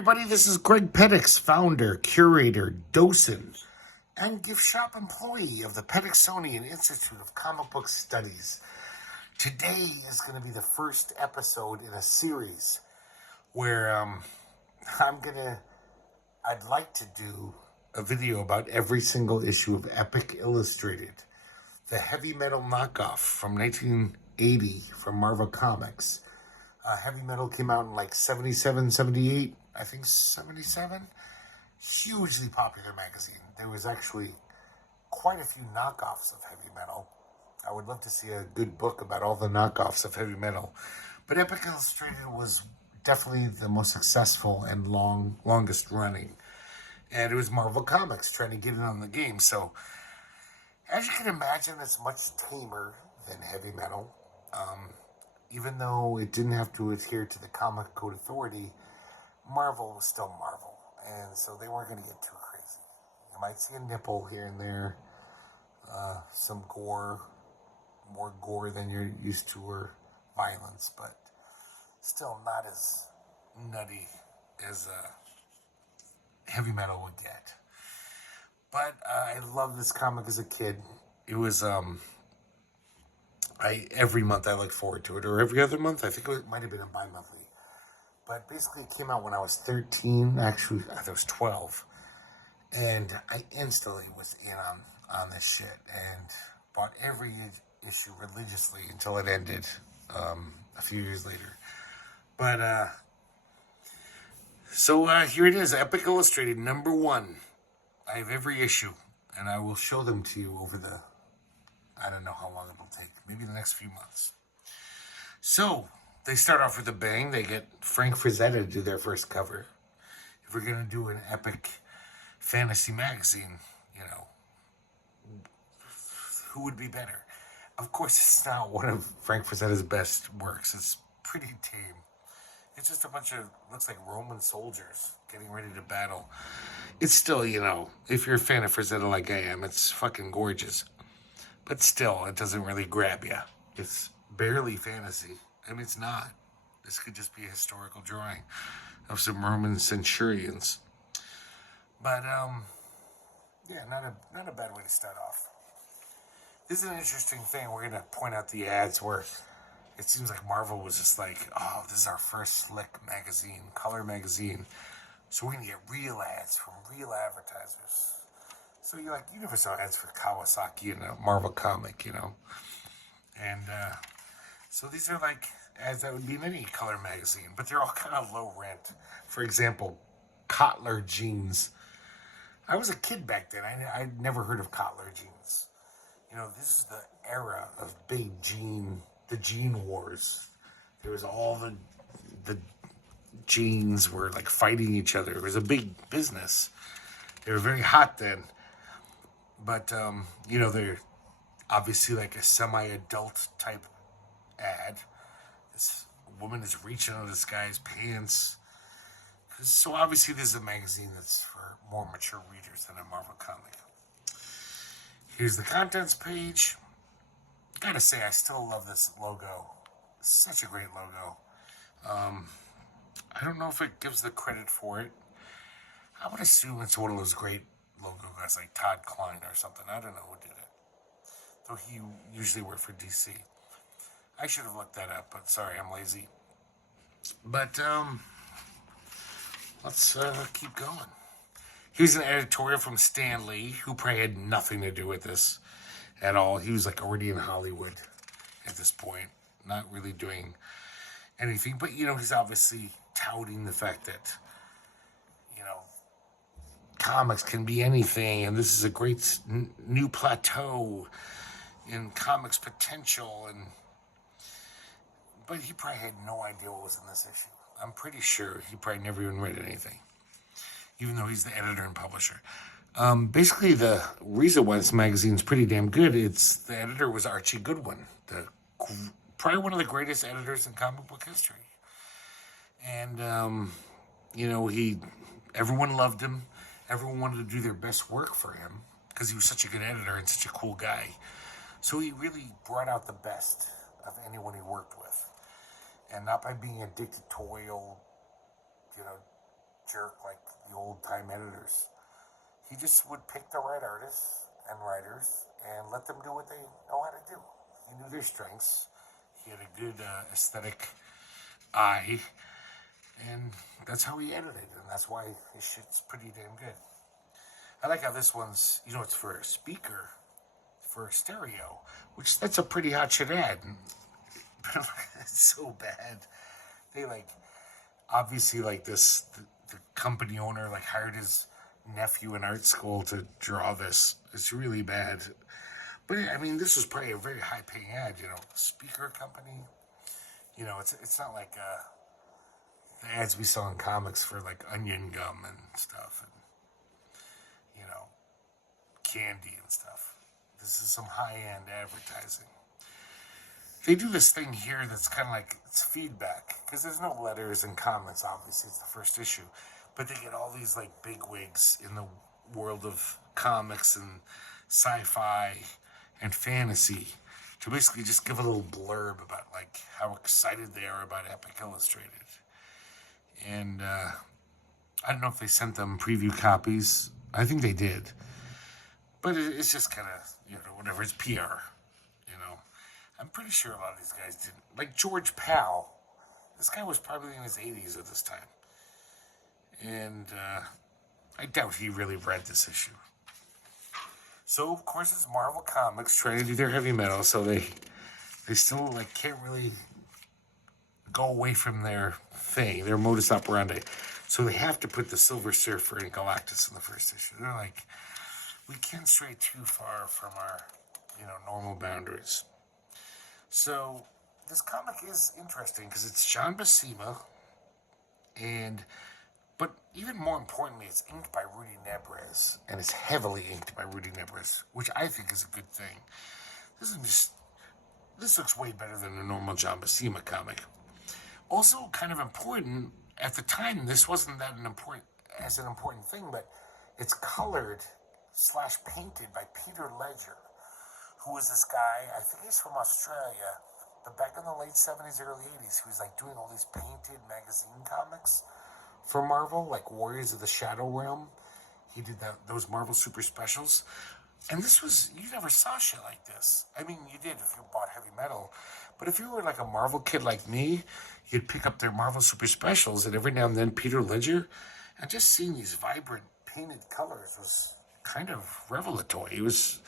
everybody. This is Greg-Petix, founder, curator, docent, and gift shop employee of the Petixonian Institute of Comic Book Studies. Today is going to be the first episode in a series where I'd like to do a video about every single issue of Epic Illustrated, the heavy metal knockoff from 1980 from Marvel Comics. Heavy Metal came out in like 77, 78, I think 77. Hugely popular magazine. There was actually quite a few knockoffs of Heavy Metal. I would love to see a good book about all the knockoffs of Heavy Metal. But Epic Illustrated was definitely the most successful and longest running. And it was Marvel Comics trying to get in on the game. So, as you can imagine, it's much tamer than Heavy Metal. Even though it didn't have to adhere to the Comic Code Authority, Marvel was still Marvel. And so they weren't going to get too crazy. You might see a nipple here and there, some gore, more gore than you're used to, or violence, but still not as nutty as Heavy Metal would get. But I loved this comic as a kid. It was... every month I look forward to it, or every other month. I think it might have been a bi-monthly. But basically it came out when I was 13. Actually, I think I was 12. And I instantly was in on this shit and bought every issue religiously until it ended a few years later. But, so here it is, Epic Illustrated, #1. I have every issue, and I will show them to you over the... I don't know how long it will take. Maybe the next few months. So, they start off with a bang. They get Frank Frazetta to do their first cover. If we're going to do an epic fantasy magazine, you know, who would be better? Of course, it's not one of Frank Frazetta's best works. It's pretty tame. It's just a bunch of, looks like Roman soldiers getting ready to battle. It's still, you know, if you're a fan of Frazetta like I am, it's fucking gorgeous. But still, it doesn't really grab you. It's barely fantasy. I mean, it's not. This could just be a historical drawing of some Roman centurions. But, yeah, not a bad way to start off. This is an interesting thing. We're going to point out the ads where it seems like Marvel was just like, oh, this is our first slick magazine, color magazine. So we're going to get real ads from real advertisers. So you never saw ads for Kawasaki in a Marvel comic, you know. And so these are like ads that would be in any color magazine, but they're all kind of low rent. For example, Kotler jeans. I was a kid back then. I'd never heard of Kotler jeans. You know, this is the era of big the jean wars. There was all the jeans were like fighting each other. It was a big business. They were very hot then. But, you know, they're obviously like a semi-adult type ad. This woman is reaching on this guy's pants. So obviously this is a magazine that's for more mature readers than a Marvel comic. Here's the contents page. Gotta say, I still love this logo. It's such a great logo. I don't know if it gives the credit for it. I would assume it's one of those great logo guys like Todd Klein or something. I don't know who did it. Though he usually worked for DC. I should have looked that up, but sorry, I'm lazy. But, let's keep going. Here's an editorial from Stan Lee, who probably had nothing to do with this at all. He was like already in Hollywood at this point, not really doing anything. But, you know, he's obviously touting the fact that, you know, comics can be anything, and this is a great new plateau in comics potential. But he probably had no idea what was in this issue. I'm pretty sure he probably never even read anything, even though he's the editor and publisher. Basically, the reason why this magazine's pretty damn good, the editor was Archie Goodwin, probably one of the greatest editors in comic book history. And, you know, everyone loved him. Everyone wanted to do their best work for him because he was such a good editor and such a cool guy. So he really brought out the best of anyone he worked with. And not by being a dictatorial, you know, jerk like the old-time editors. He just would pick the right artists and writers and let them do what they know how to do. He knew their strengths. He had a good aesthetic eye, and that's how he edited, and that's why his shit's pretty damn good. I like how this one's, it's for a speaker, for a stereo, which that's a pretty hot shit ad. But it's so bad. They obviously this, the company owner hired his nephew in art school to draw this. It's really bad. But I mean, this was probably a very high paying ad, speaker company. It's not like the ads we saw in comics for onion gum and stuff, and candy and stuff. This is some high-end advertising. They do this thing here that's kind of it's feedback, because there's no letters in comics, obviously, it's the first issue, but they get all these big wigs in the world of comics and sci-fi and fantasy to basically just give a little blurb about how excited they are about Epic Illustrated. And I don't know if they sent them preview copies. I think they did. But it's just kind of, whatever. It's PR, I'm pretty sure a lot of these guys didn't. Like George Powell. This guy was probably in his 80s at this time. And I doubt he really read this issue. So, of course, it's Marvel Comics trying to do their heavy metal, so they still, can't really go away from their thing, their modus operandi. So they have to put the Silver Surfer and Galactus in the first issue. They're like, we can't stray too far from our, normal boundaries. So this comic is interesting because it's John Buscema, but even more importantly, it's inked by Rudy Nebres, and it's heavily inked by Rudy Nebres, which I think is a good thing. This looks way better than a normal John Buscema comic. Also, kind of important at the time. This wasn't that an important thing, but it's colored / painted by Peter Ledger, who was this guy, I think he's from Australia, but back in the late 70s, early 80s, he was doing all these painted magazine comics for Marvel, like Warriors of the Shadow Realm. He did those Marvel Super Specials. And you never saw shit like this. I mean, you did if you bought heavy metal. But if you were a Marvel kid like me, you'd pick up their Marvel Super Specials, and every now and then Peter Ledger, and just seeing these vibrant painted colors was kind of revelatory. It was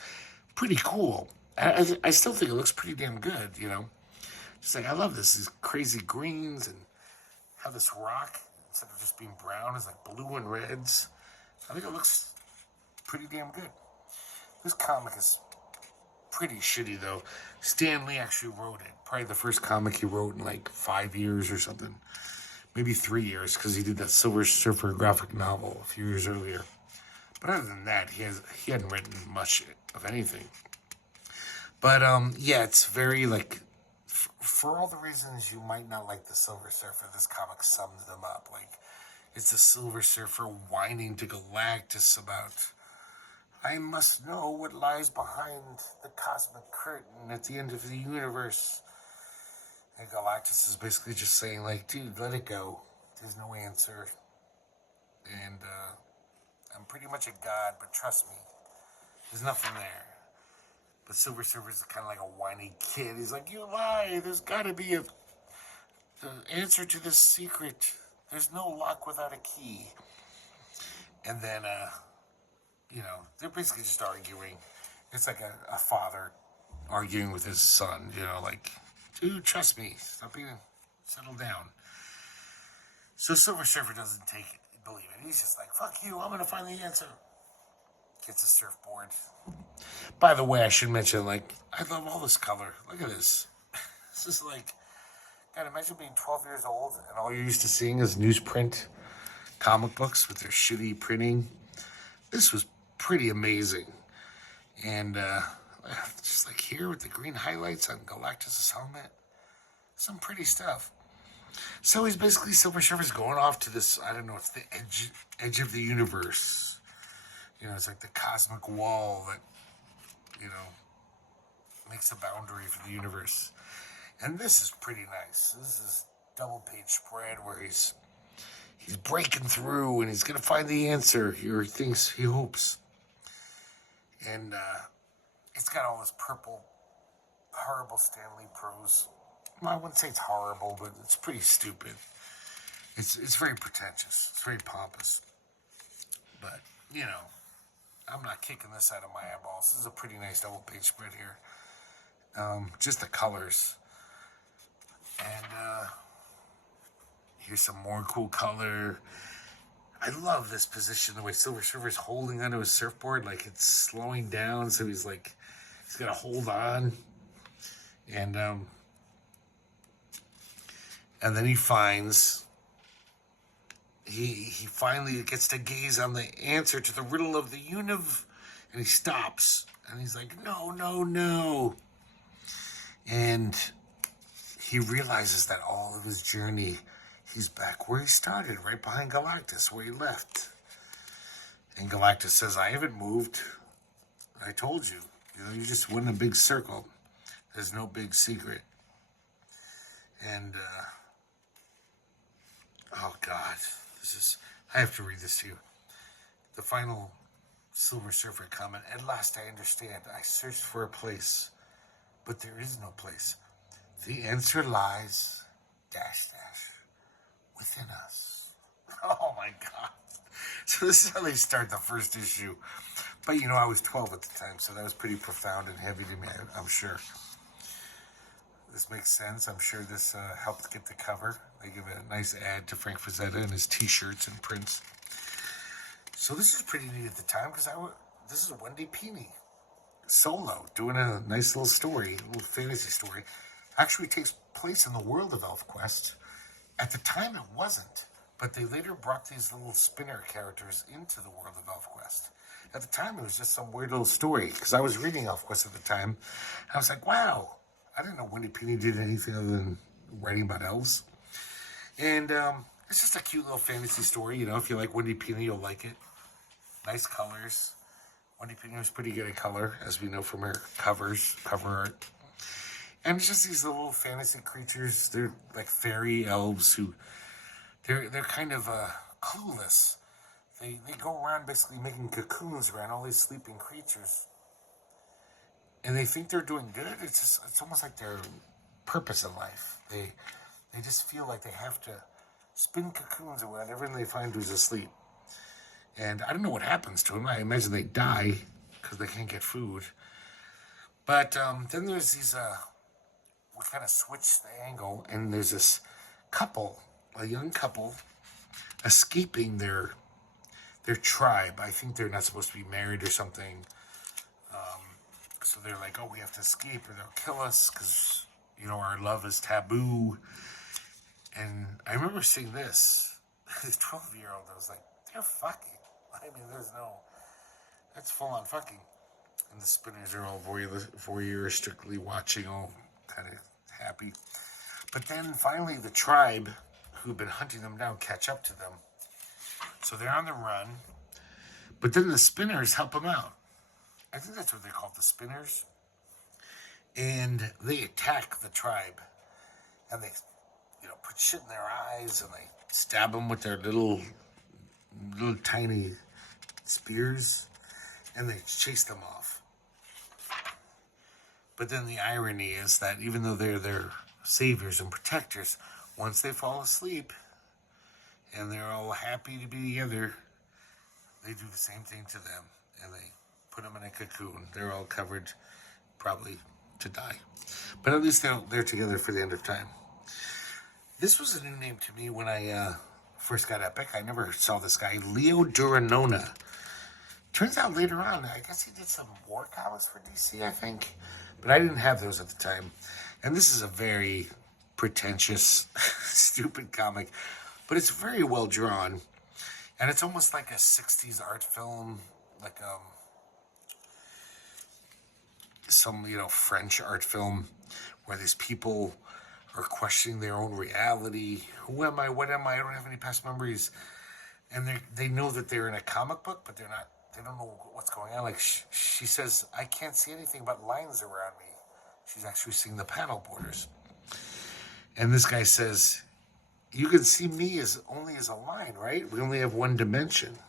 pretty cool. I still think it looks pretty damn good, Just I love this, these crazy greens, and how this rock, instead of just being brown, is blue and reds. I think it looks pretty damn good. This comic is pretty shitty, though. Stan Lee actually wrote it. Probably the first comic he wrote in 5 years or something. Maybe 3 years, because he did that Silver Surfer graphic novel a few years earlier. But other than that, he hadn't written much of anything. But, yeah, it's very, for all the reasons you might not like the Silver Surfer, this comic sums them up. It's the Silver Surfer whining to Galactus about, I must know what lies behind the cosmic curtain at the end of the universe. And Galactus is basically just saying, dude, let it go. There's no answer. And, I'm pretty much a god, but trust me, there's nothing there. But Silver Surfer's kind of like a whiny kid. He's like, you lie. There's got to be the answer to this secret. There's no lock without a key. And then, they're basically just arguing. It's like a father arguing with his son, dude, trust me. Settle down. So Silver Surfer doesn't believe it. He's just like, fuck you, I'm going to find the answer. Gets a surfboard. By the way, I should mention, I love all this color. Look at this. This is God, imagine being 12 years old and all you're used to seeing is newsprint comic books with their shitty printing. This was pretty amazing. And, just here with the green highlights on Galactus' helmet. Some pretty stuff. So he's basically, Silver Surfer's going off to this, I don't know, it's the edge of the universe. It's the cosmic wall that, makes a boundary for the universe. And this is pretty nice. This is double-page spread where he's breaking through and he's going to find the answer, or he hopes. And it's got all this purple, horrible Stanley prose. Well, I wouldn't say it's horrible, but it's pretty stupid. It's very pretentious. It's very pompous. But, I'm not kicking this out of my eyeballs. This is a pretty nice double page spread here. Just the colors. And here's some more cool color. I love this position, the way Silver Surfer's holding onto his surfboard, like it's slowing down, so he's got to hold on. And then he finds, he finally gets to gaze on the answer to the riddle of the univ, and he stops, and he's like, no, no, no. And he realizes that all of his journey, he's back where he started, right behind Galactus, where he left. And Galactus says, I haven't moved. I told you. You just went in a big circle. There's no big secret. And, oh God, I have to read this to you. The final Silver Surfer comment, at last I understand. I searched for a place, but there is no place. The answer lies, -- within us. Oh my God. So this is how they start the first issue. But I was 12 at the time, so that was pretty profound and heavy to me, I'm sure. This makes sense. I'm sure this helped get the cover. They give a nice ad to Frank Frazetta and his t-shirts and prints. So this is pretty neat at the time, because this is Wendy Pini solo doing a nice little story, a little fantasy story. Actually takes place in the world of ElfQuest. At the time, it wasn't, but they later brought these little spinner characters into the world of ElfQuest. At the time, it was just some weird little story, because I was reading ElfQuest at the time. I was like, wow, I didn't know Wendy Pini did anything other than writing about elves. And it's just a cute little fantasy story. If you like Wendy Pini, you'll like it. Nice colors. Wendy Pini was pretty good at color, as we know from her cover art. And it's just these little fantasy creatures. They're like fairy elves who, they're kind of clueless. They go around basically making cocoons around all these sleeping creatures. And they think they're doing good. It's almost like their purpose in life. They just feel like they have to spin cocoons around everyone they find who's asleep. And I don't know what happens to them. I imagine they die because they can't get food. But then there's these... we kind of switch the angle, and there's this couple, a young couple, escaping their tribe. I think they're not supposed to be married or something. So they're like, oh, we have to escape or they'll kill us because, our love is taboo. And I remember seeing this 12-year-old. I was like, they're fucking. I mean, that's full-on fucking. And the spinners are all voyeuristically watching, all kind of happy. But then finally the tribe who've been hunting them down catch up to them. So they're on the run. But then the spinners help them out. I think that's what they're called, the spinners. And they attack the tribe. And they, put shit in their eyes and they stab them with their little tiny spears. And they chase them off. But then the irony is that even though they're their saviors and protectors, once they fall asleep and they're all happy to be together, they do the same thing to them. And they put them in a cocoon. They're all covered, probably to die. But at least they're together for the end of time. This was a new name to me when I first got Epic. I never saw this guy, Leo Duranona. Turns out later on, I guess he did some war comics for DC, I think. But I didn't have those at the time. And this is a very pretentious, stupid comic. But it's very well drawn. And it's almost like a 60s art film. Like some, French art film. Where these people are questioning their own reality. Who am I? What am I? I don't have any past memories. And they know that they're in a comic book, but they don't know what's going on. Like, she says, I can't see anything but lines around me. She's actually seeing the panel borders. And this guy says, you can see me as only as a line, right? We only have one dimension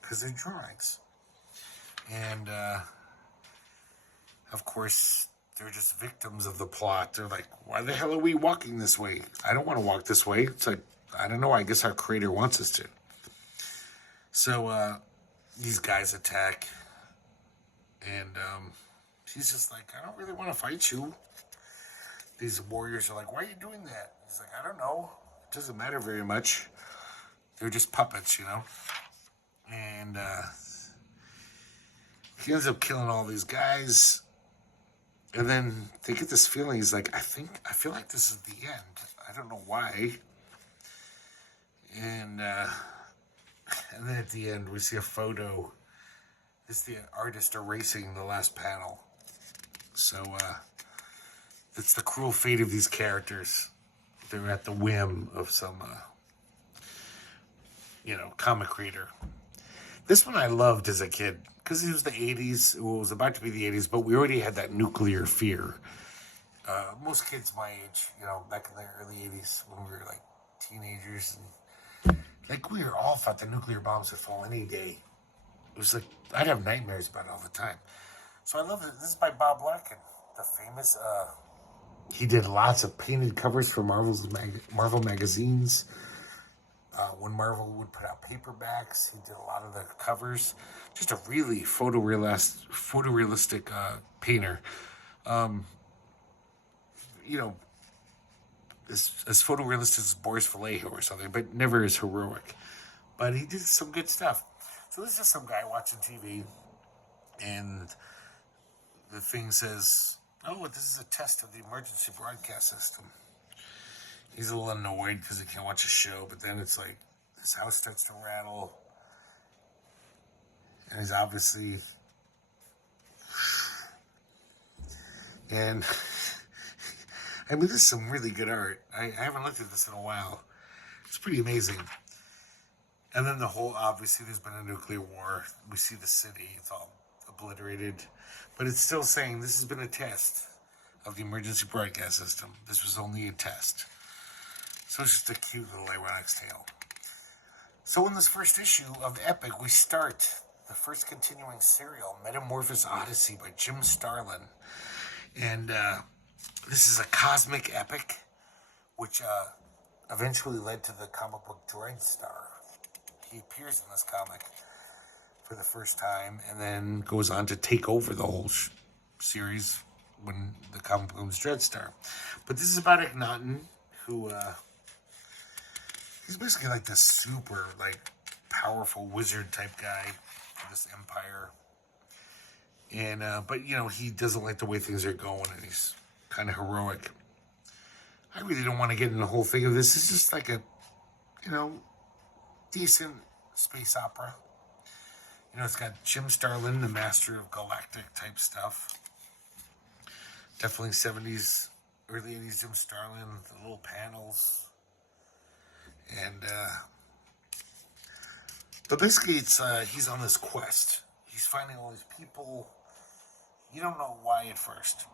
because they're drawings. And, of course, they're just victims of the plot. They're like, why the hell are we walking this way? I don't want to walk this way. It's like, I don't know. I guess our creator wants us to. So, these guys attack. And, he's just like, I don't really want to fight you. These warriors are like, why are you doing that? He's like, I don't know. It doesn't matter very much. They're just puppets, you know? And, he ends up killing all these guys. And then they get this feeling. He's like, I feel like this is the end. I don't know why. And then at the end, we see a photo. It's the artist erasing the last panel. So, it's the cruel fate of these characters. They're at the whim of some, comic creator. This one I loved as a kid because it was the 80s. It was about to be the 80s, but we already had that nuclear fear. Most kids my age, back in the early 80s when we were like teenagers, and like we all thought the nuclear bombs would fall any day. It was like I'd have nightmares about it all the time. So I love it. This is by Bob Larkin, the famous. He did lots of painted covers for Marvel magazines. When Marvel would put out paperbacks, he did a lot of the covers. Just a really photorealistic painter. As photorealistic as Boris Vallejo or something, but never as heroic. But he did some good stuff. So this is just some guy watching TV, and the thing says, oh, this is a test of the emergency broadcast system. He's a little annoyed because he can't watch a show, but then it's like his house starts to rattle. And he's obviously... And, I mean, this is some really good art. I haven't looked at this in a while. It's pretty amazing. And then obviously there's been a nuclear war. We see the city, it's all obliterated. But it's still saying this has been a test of the emergency broadcast system. This was only a test. So it's just a cute little ironic tale. So in this first issue of Epic, we start the first continuing serial, Metamorphosis Odyssey by Jim Starlin. And this is a cosmic epic, which eventually led to the comic book Droid Star. He appears in this comic for the first time, and then goes on to take over the whole series when the comic becomes Dreadstar. But this is about Akhenaten, who he's basically like this super powerful wizard type guy for this empire. And but he doesn't like the way things are going, and he's kind of heroic. I really don't want to get into the whole thing of this. It's just like a decent space opera. It's got Jim Starlin, the master of galactic type stuff. Definitely 70s, early 80s Jim Starlin, the little panels. And, but basically it's, he's on this quest. He's finding all these people. You don't know why at first,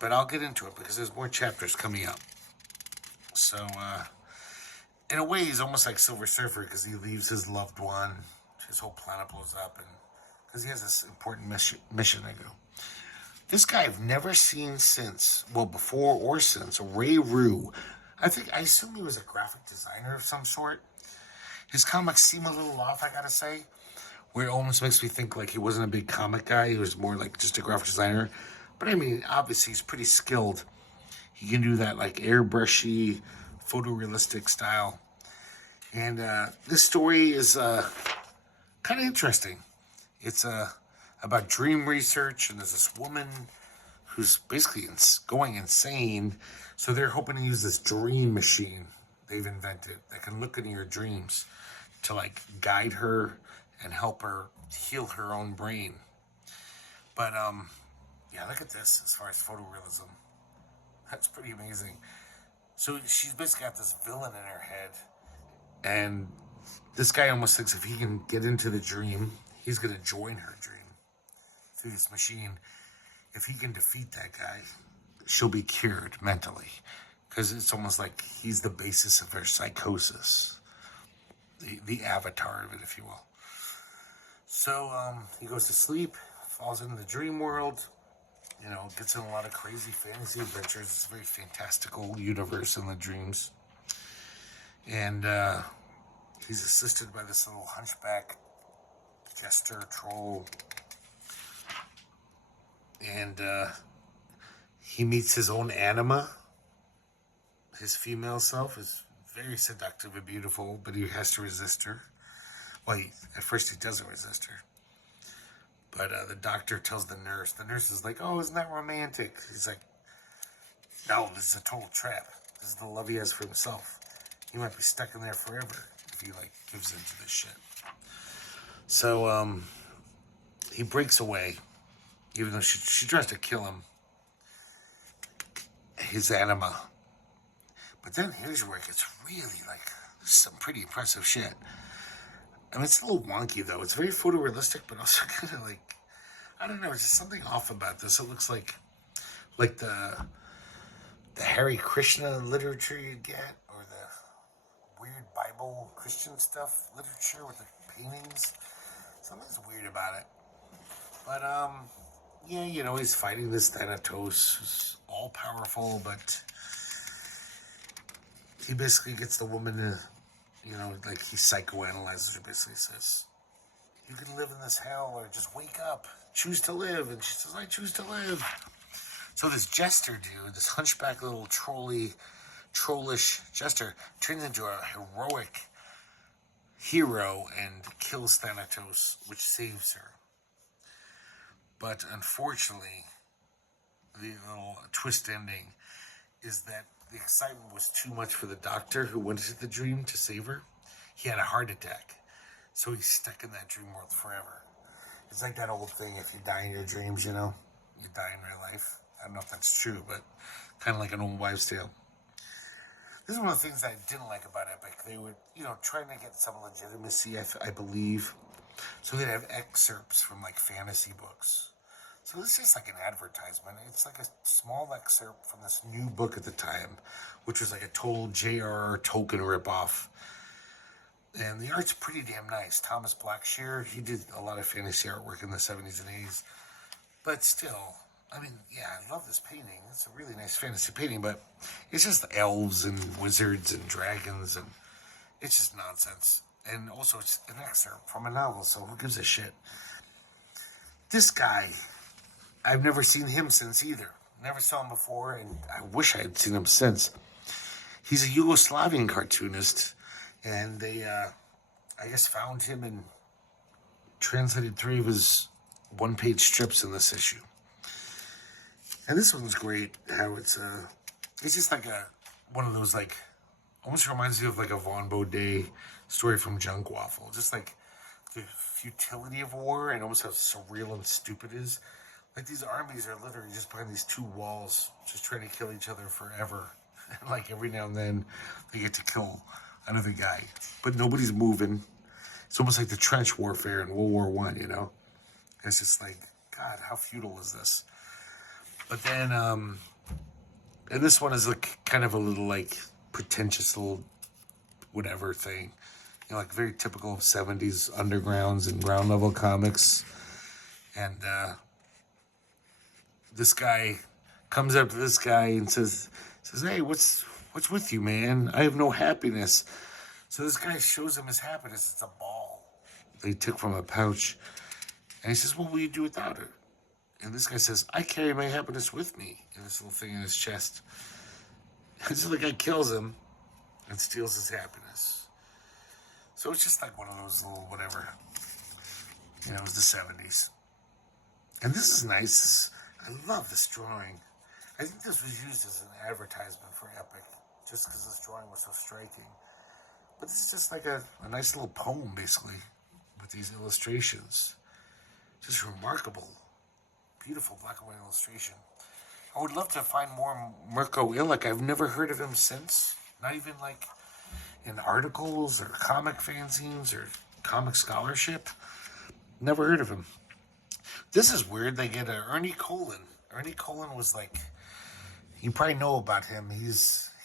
but I'll get into it because there's more chapters coming up. So, in a way, he's almost like Silver Surfer because he leaves his loved one. His whole planet blows up, and because he has this important mission to go. This guy I've never seen since, well, before or since, Ray Rue. I assume he was a graphic designer of some sort. His comics seem a little off, I gotta say, where it almost makes me think like he wasn't a big comic guy. He was more like just a graphic designer. But I mean, obviously he's pretty skilled. He can do that like airbrushy, photorealistic style. And this story is kind of interesting. It's about dream research, and there's this woman who's basically going insane. So they're hoping to use this dream machine they've invented that can look into your dreams to guide her and help her heal her own brain. But yeah, look at this as far as photorealism. That's pretty amazing. So she's basically got this villain in her head, and this guy almost thinks if he can get into the dream, he's going to join her dream through this machine. If he can defeat that guy, she'll be cured mentally. because it's almost like he's the basis of her psychosis, the avatar of it, if you will. So he goes to sleep, falls into the dream world, gets in a lot of crazy fantasy adventures. It's a very fantastical universe in the dreams. And he's assisted by this little hunchback jester troll. And he meets his own anima. His female self is very seductive and beautiful, but he has to resist her. Well, at first he doesn't resist her. But the doctor tells the nurse. The nurse is like, oh, isn't that romantic? He's like, no, this is a total trap. This is the love he has for himself. He might be stuck in there forever if he, gives into this shit. So, he breaks away, even though she tries to kill him. His anima. But then here's where it gets really, some pretty impressive shit. I mean, it's a little wonky, though. It's very photorealistic, but also kind of I don't know, there's just something off about this. It looks like the Hare Krishna literature you get, or the weird Bible Christian stuff literature with the paintings. Something's weird about it. But, yeah, he's fighting this Thanatos, who's all-powerful, but he basically gets the woman to, he psychoanalyzes her, basically says, you can live in this hell or just wake up, choose to live. And she says, I choose to live. So this jester dude, this hunchback little trollish jester, turns into a heroic hero and kills Thanatos, which saves her. But unfortunately, the little twist ending is that the excitement was too much for the doctor who went into the dream to save her. He had a heart attack. So he's stuck in that dream world forever. It's like that old thing, if you die in your dreams, you die in real life. I don't know if that's true, but kind of like an old wives' tale. This is one of the things that I didn't like about Epic. They were, trying to get some legitimacy, I believe. So they'd have excerpts from, fantasy books. So this is like an advertisement. It's like a small excerpt from this new book at the time, which was like a total J.R.R. Tolkien ripoff. And the art's pretty damn nice. Thomas Blackshear, he did a lot of fantasy artwork in the 70s and 80s. But still, I mean, yeah, I love this painting. It's a really nice fantasy painting, but it's just elves and wizards and dragons, and it's just nonsense. And also, it's an excerpt from a novel, so who gives a shit? This guy, I've never seen him since either. Never saw him before, and I wish I had seen him since. He's a Yugoslavian cartoonist, and they, I guess, found him and translated 3 of his one-page strips in this issue. And this one's great, how it's just like one of those, almost reminds you of a Von Baudet story from Junk Waffle. Just the futility of war and almost how surreal and stupid it is. These armies are literally just behind these 2 walls, just trying to kill each other forever. And every now and then, they get to kill another guy. But nobody's moving. It's almost like the trench warfare in World War I, It's just God, how futile is this? But then, and this one is kind of a little pretentious little whatever thing. Very typical of 70s undergrounds and ground level comics. And this guy comes up to this guy and says, hey, what's with you, man? I have no happiness. So this guy shows him his happiness. It's a ball that he took from a pouch. And he says, what will you do without it? And this guy says, I carry my happiness with me, in this little thing in his chest. And so the guy kills him and steals his happiness. So it's just one of those little whatever. It was the 70s. And this is nice. I love this drawing. I think this was used as an advertisement for Epic, just because this drawing was so striking. But this is just a nice little poem, basically, with these illustrations. Just remarkable. Beautiful black and white illustration. I would love to find more Mirko Illick. I've never heard of him since. Not even in articles or comic fanzines or comic scholarship. Never heard of him. This is weird. They get Ernie Colin. Ernie Colin was you probably know about him.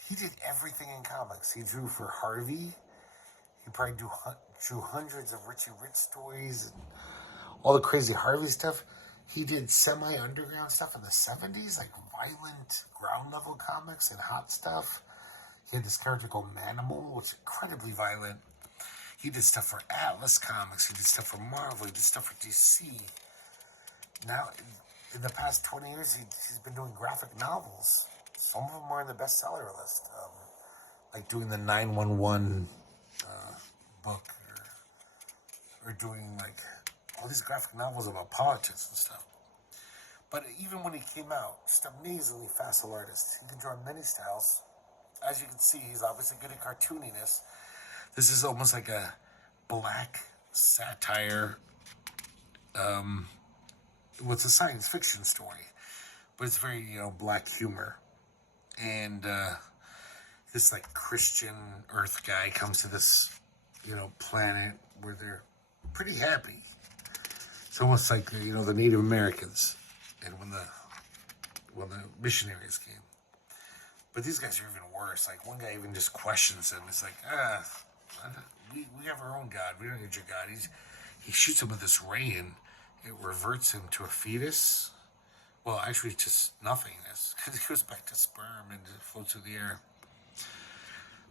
He did everything in comics. He drew for Harvey. He probably drew hundreds of Richie Rich stories and all the crazy Harvey stuff. He did semi-underground stuff in the 70s, like violent ground level comics and hot stuff. He had this character called Manimal, which is incredibly violent. He did stuff for Atlas Comics. He did stuff for Marvel. He did stuff for DC. Now, in the past 20 years, he's been doing graphic novels. Some of them are in the bestseller list. Like doing the 911 book. Or doing like all these graphic novels about politics and stuff. But even when he came out, just amazingly facile artist. He can draw many styles. As you can see, he's obviously good at cartooniness. This is almost like a black satire. It's a science fiction story, but it's very, black humor. And this like Christian Earth guy comes to this, planet where they're pretty happy. It's almost like, the Native Americans and when the missionaries came. But these guys are even worse. Like, one guy even just questions him. It's like, we have our own God. We don't need your God. He shoots him with this ray and it reverts him to a fetus. Well, actually, just nothingness. Because he goes back to sperm and it floats through the air.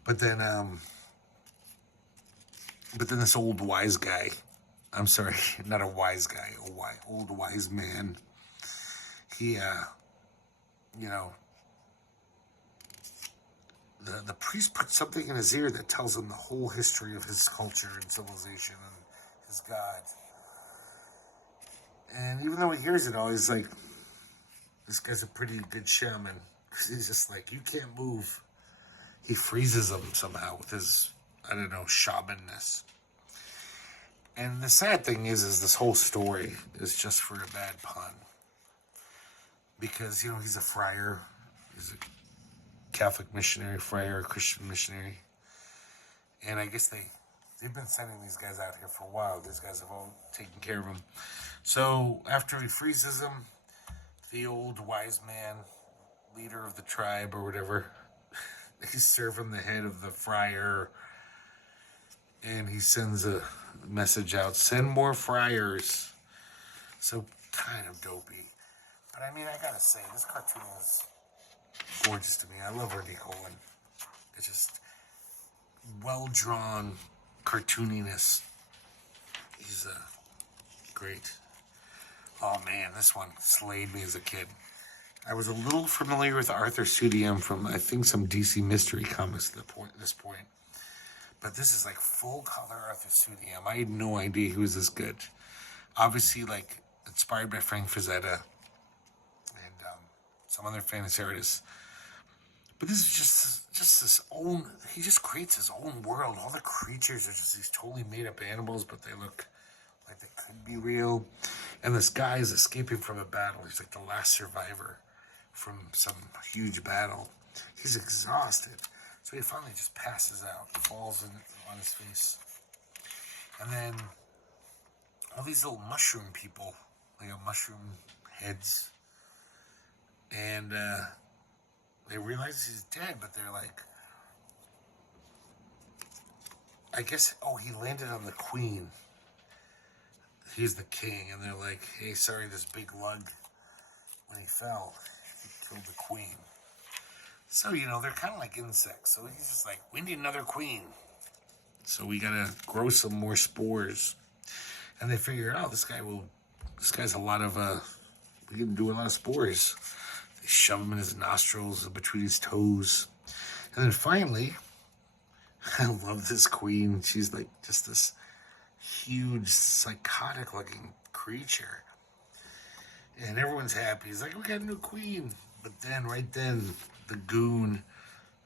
But then this old wise guy, I'm sorry, not a wise guy, old wise man, he, the priest puts something in his ear that tells him the whole history of his culture and civilization and his God. And even though he hears it all, he's like, this guy's a pretty good shaman. He's just like, you can't move. He freezes him somehow with his, shamanness. And the sad thing is this whole story is just for a bad pun. Because, he's a friar. He's a Catholic missionary, friar, Christian missionary. And I guess they've been sending these guys out here for a while. These guys have all taken care of him. So after he freezes him, the old wise man, leader of the tribe or whatever, they serve him the head of the friar. And he sends a message out, send more friars. So kind of dopey. But I gotta say, this cartoon is gorgeous to me. I love Randy Cohen. It's just well-drawn cartooniness. He's great. Oh man, this one slayed me as a kid. I was a little familiar with Arthur Suydam from, I think, some DC mystery comics at this point. But this is like full-color Arthur Suydam. I had no idea he was this good. Obviously, like, inspired by Frank Frazetta and some other fantasy artists. But this is just his own, he just creates his own world. All the creatures are just these totally made-up animals, but they look like they could be real. And this guy is escaping from a battle. He's like the last survivor from some huge battle. He's exhausted. So he finally just passes out, falls on his face. And then all these little mushroom people, like mushroom heads, and they realize he's dead, but they're like, I guess, he landed on the queen. He's the king, and they're like, hey, sorry, this big lug, when he fell, he killed the queen. So, they're kind of like insects. So he's just like, we need another queen. So we gotta grow some more spores. And they figure out, this guy's a lot of, we can do a lot of spores. They shove him in his nostrils, between his toes. And then finally, I love this queen. She's like just this huge, psychotic-looking creature. And everyone's happy. He's like, we got a new queen. But then, right then, the goon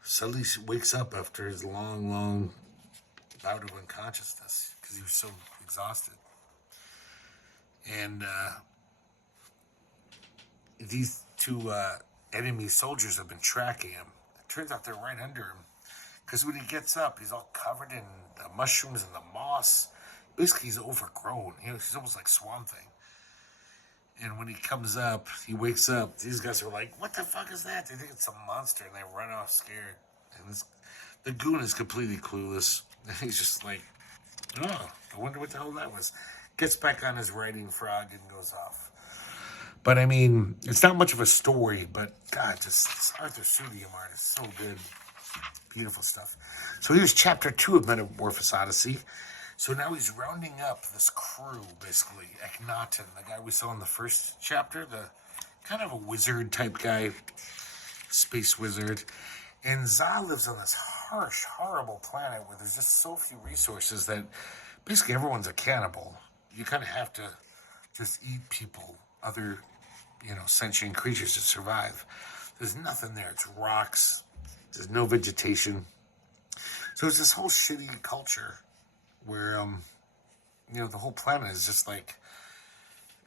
suddenly wakes up after his long bout of unconsciousness because he was so exhausted. And these two enemy soldiers have been tracking him. It turns out they're right under him because when he gets up, he's all covered in the mushrooms and the moss. Basically, he's overgrown. He's almost like Swamp Thing. And when he comes up, he wakes up. These guys are like, what the fuck is that? They think it's some monster, and they run off scared. And the goon is completely clueless. And he's just like, oh, I wonder what the hell that was. Gets back on his writing frog and goes off. But I mean, it's not much of a story, but God, this Arthur Suydam art is so good. Beautiful stuff. So here's chapter 2 of Metamorphosis Odyssey. So now he's rounding up this crew, basically. Akhenaten, the guy we saw in the first chapter, the kind of a wizard type guy, space wizard. And Za lives on this harsh, horrible planet where there's just so few resources that basically everyone's a cannibal. You kind of have to just eat people, other, sentient creatures to survive. There's nothing there. It's rocks. There's no vegetation. So it's this whole shitty culture where, the whole planet is just like,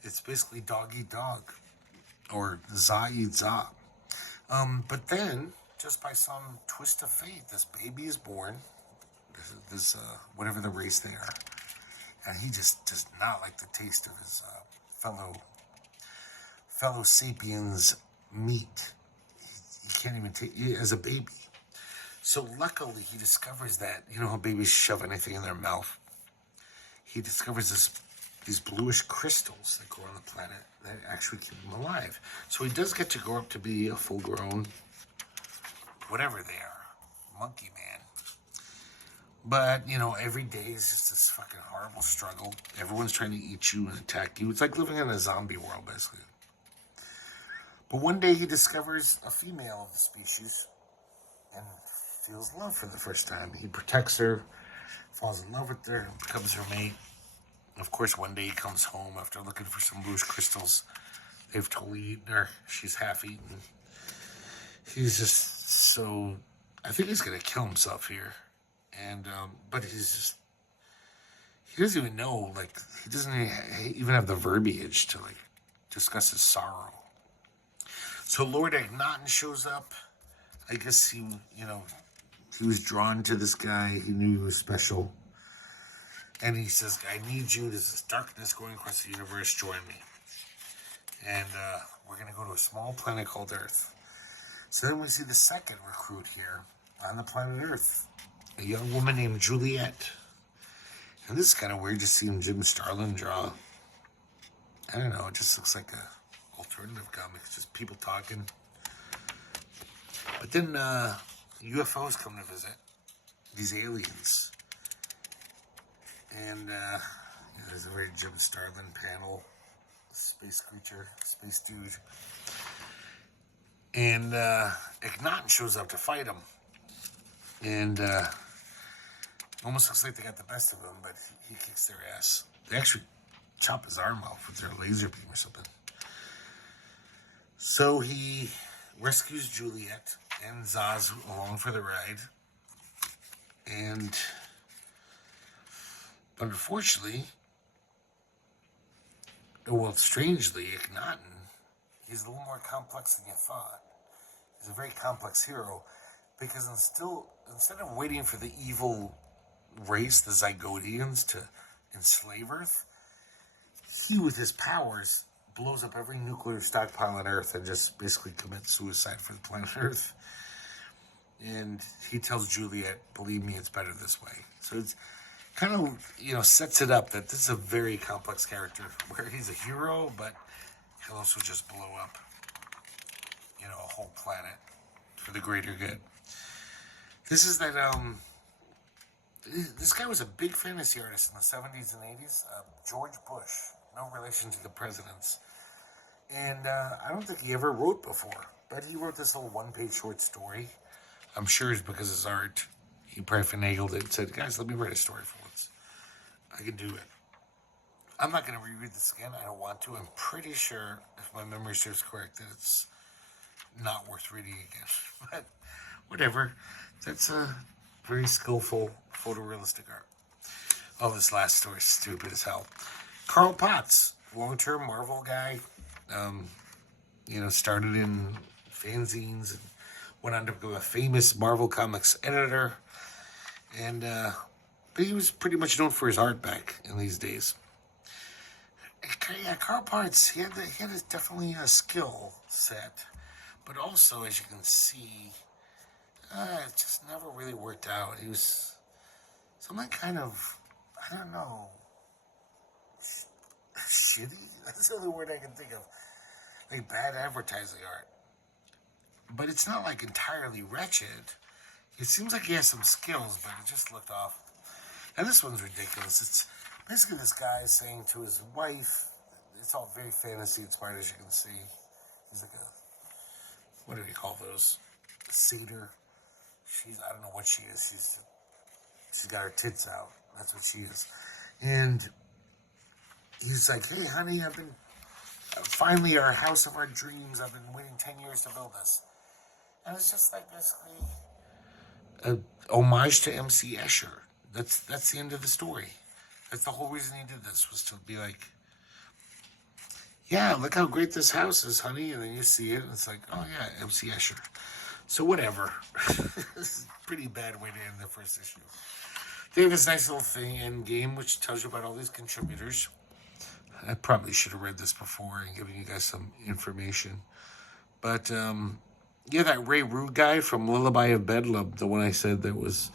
it's basically dog eat dog or za eat za. But then, just by some twist of fate, this baby is born, this whatever the race they are, and he just does not like the taste of his fellow sapiens meat. He can't even take it as a baby. So luckily, he discovers that, how babies shove anything in their mouth. He discovers these bluish crystals that grow on the planet that actually keep him alive. So he does get to grow up to be a full-grown, whatever they are, monkey man. But, every day is just this fucking horrible struggle. Everyone's trying to eat you and attack you. It's like living in a zombie world, basically. But one day he discovers a female of the species and feels love for the first time. He protects her, falls in love with her, and becomes her mate. Of course, one day he comes home after looking for some bluish crystals. They've totally eaten her. She's half-eaten. He's just so... I think he's going to kill himself here. And, but he doesn't even know, he doesn't even have the verbiage to, discuss his sorrow. So Lord Akhenaten shows up. I guess he was drawn to this guy. He knew he was special. And he says, I need you. There's this darkness going across the universe. Join me. And we're going to go to a small planet called Earth. So then we see the second recruit here on the planet Earth. A young woman named Juliet. And this is kind of weird just seeing Jim Starlin draw. I don't know. It just looks like a alternative comic. It's just people talking. But then UFOs come to visit. These aliens. And there's a very Jim Starlin panel. Space creature. Space dude. And Akhenaten shows up to fight him. And almost looks like they got the best of him, but he kicks their ass. They actually chop his arm off with their laser beam or something. So he rescues Juliet and Zaz along for the ride. But unfortunately, strangely, Akhenaten, he's a little more complex than you thought. He's a very complex hero, because instead of waiting for the evil race, the Zygodians, to enslave Earth, he, with his powers, blows up every nuclear stockpile on Earth and just basically commits suicide for the planet Earth. And he tells Juliet, believe me, it's better this way. So it's kind of, sets it up that this is a very complex character, where he's a hero, but he'll also just blow up, a whole planet for the greater good. This is that, this guy was a big fantasy artist in the 70s and 80s. George Bush, no relation to the presidents. And I don't think he ever wrote before, but he wrote this little one-page short story. I'm sure it's because his art. He probably finagled it and said, guys, let me write a story for once. I can do it. I'm not going to reread this again. I don't want to. I'm pretty sure, if my memory serves correct, that it's not worth reading again. But whatever. That's a very skillful photorealistic art. Oh, this last story is stupid as hell. Carl Potts, long-term Marvel guy, started in fanzines and went on to become a famous Marvel Comics editor. And but he was pretty much known for his art back in these days. Yeah, Carl Potts, he had definitely a skill set, but also, as you can see, It just never really worked out. He was something kind of, I don't know, shitty. That's the only word I can think of. Like bad advertising art. But it's not like entirely wretched. It seems like he has some skills, but it just looked off. And this one's ridiculous. It's basically this guy saying to his wife, it's all very fantasy inspired, as you can see. He's like a, what do you call those? A satyr. I don't know what she is. She's got her tits out. That's what she is. And he's like, hey, honey, I've been, finally our house of our dreams. I've been waiting 10 years to build this. And it's just like basically a homage to MC Escher. That's the end of the story. That's the whole reason he did this, was to be like, yeah, look how great this house is, honey. And then you see it, and it's like, oh yeah, MC Escher. So whatever. This is a pretty bad way to end the first issue. They have this nice little thing, end game, which tells you about all these contributors. I probably should have read this before and given you guys some information. But, yeah, that Ray Rue guy from Lullaby of Bedlam, the one I said that was,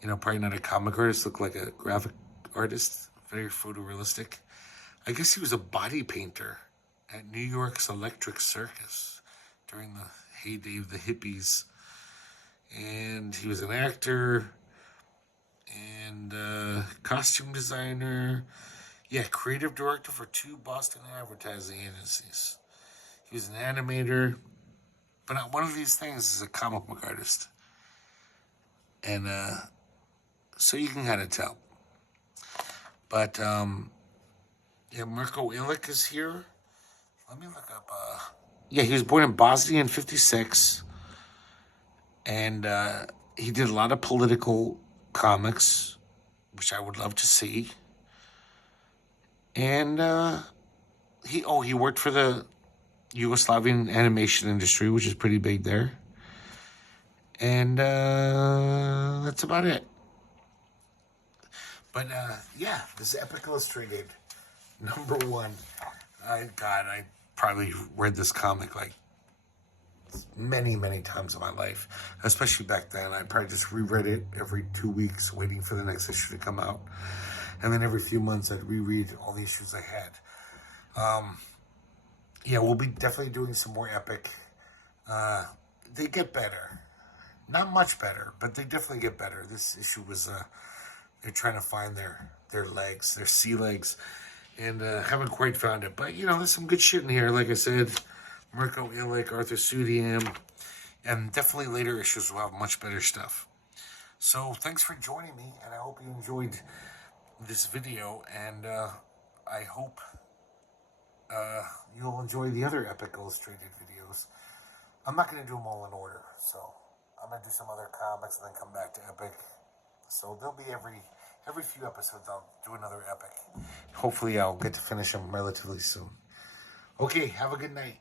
probably not a comic artist, looked like a graphic artist, very photorealistic. I guess he was a body painter at New York's Electric Circus during the heyday of the hippies. And he was an actor and costume designer. Yeah, creative director for 2 Boston advertising agencies. He was an animator. But not one of these things is a comic book artist. And so you can kind of tell. But, yeah, Mirko Ilic is here. Let me look up. Yeah, he was born in Bosnia in 1956. And he did a lot of political comics, which I would love to see. And he worked for the Yugoslavian animation industry, which is pretty big there. And that's about it. But yeah, this is Epic Illustrated #1. I probably read this comic like many, many times in my life, especially back then. I probably just reread it every 2 weeks, waiting for the next issue to come out. And then every few months, I'd reread all the issues I had. Yeah, we'll be definitely doing some more Epic. They get better. Not much better, but they definitely get better. This issue was, they're trying to find their legs, their sea legs, and haven't quite found it. But, there's some good shit in here. Like I said, Mirko Ilic, Arthur Suydam, and definitely later issues will have much better stuff. So thanks for joining me, and I hope you enjoyed this video, and I hope you'll enjoy the other Epic Illustrated videos. I'm not going to do them all in order, so I'm going to do some other comics and then come back to Epic. So there'll be every few episodes I'll do another Epic. Hopefully I'll get to finish them relatively soon. Okay, have a good night.